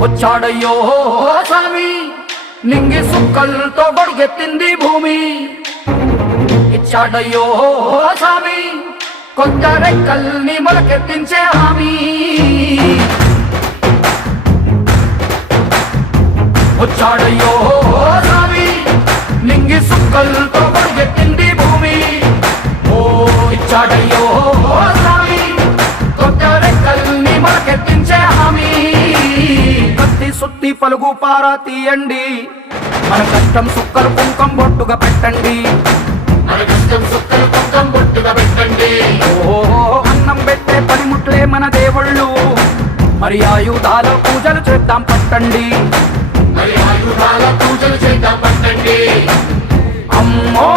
వచ్చాడయ్యో స్వామి నింగి సుక్కలతో గొడుగెత్తింది భూమి ఇచ్చాడయ్యో స్వామి కొత్త రెక్కల్ని మొలకెత్తించే హామీ వచ్చాడయ్యో స్వామి నింగి సుక్కలతో గొడుగెత్తింది భూమి ఓ ఇచ్చాడయ్యో స్వామి కొత్త రెక్కల్ని మొలకెత్తించే హామీ కత్తి సుత్తి పలుగు పారా తీయండి మన కష్టం సుక్కలు కుంకం బొట్టుగా పెట్టండి ఓ అన్నం పెట్టే పనిముట్లే మన దేవుళ్ళు మరి ఆయుధాల పూజలు చేద్దాం పట్టండి పూజలు చేద్దాం పట్టండి అమ్మో